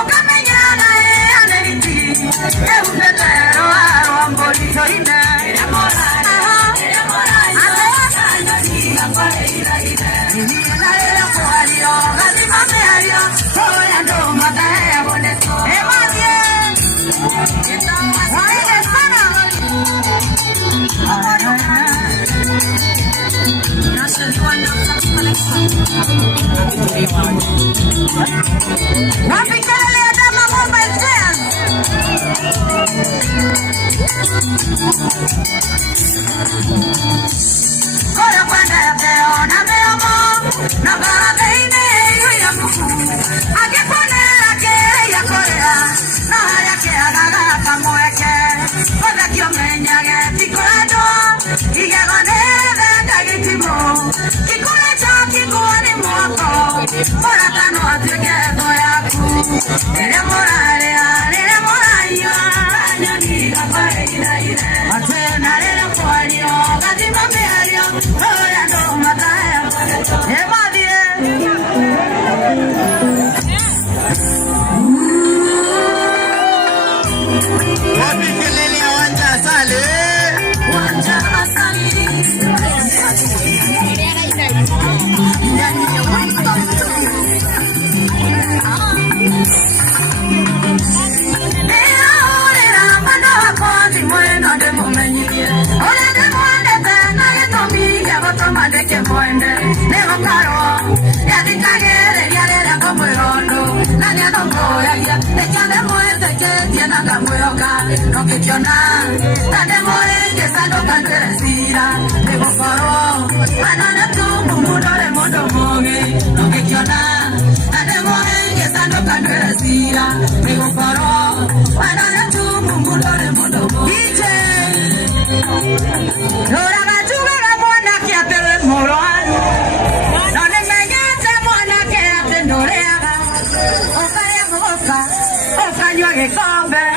okamenyana aneriti eupetero arwambolito ine Wapikale adama mobile dance. Kora kwanda peo na meomo na barabeine ya muku. Ake pone ake ya korea na yake agaga kamoeke. Koda kyo menyage tikorado igagone dagitimo. Kikule cha kikuani mwako. Mora tano atike doyaku. Nere morale nere morayo. Nyani kapare ina ina. Atena nere poalio gatima mealio. Oya ndo mataya. Emadie. Wapi kelele ya wanja sale. Wanja asali. No que yo nada, dale que sano canteresira, de bofaro, banana tu mundo de modo mogue, no que yo nada, dale que sano canteresira, de bofaro, banana tu mundo de modo mogue. Lora gachuga la buena que te ves moroan, no le meñete buena que te noreaga, oca ya boca, oca yo que come.